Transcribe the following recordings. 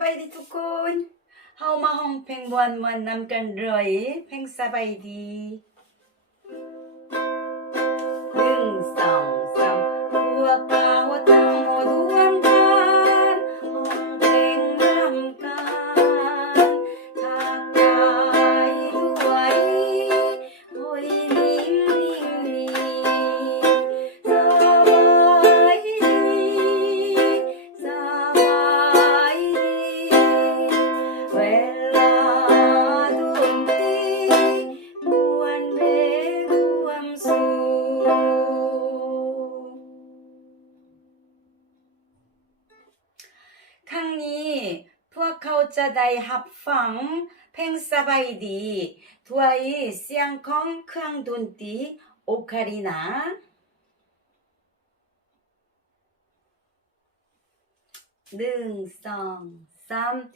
บายดีทุกคนเฮามาห้องเพลงบวนมานำกันเลยเพลงสบายดี1 2 3พวกเราทั้งหมดรวมกันห้องเพลงนำกันทักทายด้วยโอ้ยนิ่มนิ่มนิ่มสบายดีสบายดีเวลาดนตรีมวนเรรวมสุขครั้งนี้พวกเขาจะได้รับฟังเพลงสบายดีด้วยเสียงของเครื่องดนตรีโอคารินา1 2 3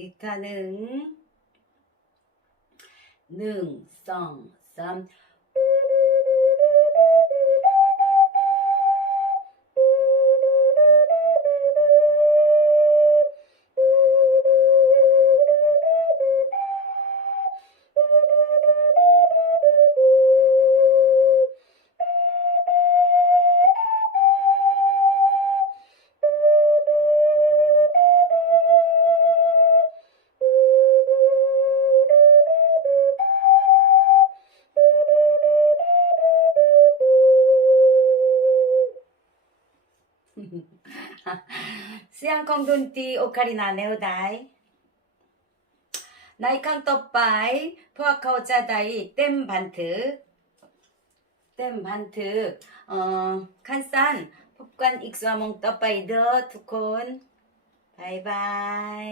อีกท่าหนึ่ง1 2 3เสียงของดนตรีโอคารินาแนวใดในครั้งต่อไปพวกเขาจะได้เต็มบันทึกขั้นสั้นพบกันอีกชั่วโมงต่อไปเด้อทุกคนบ๊ายบาย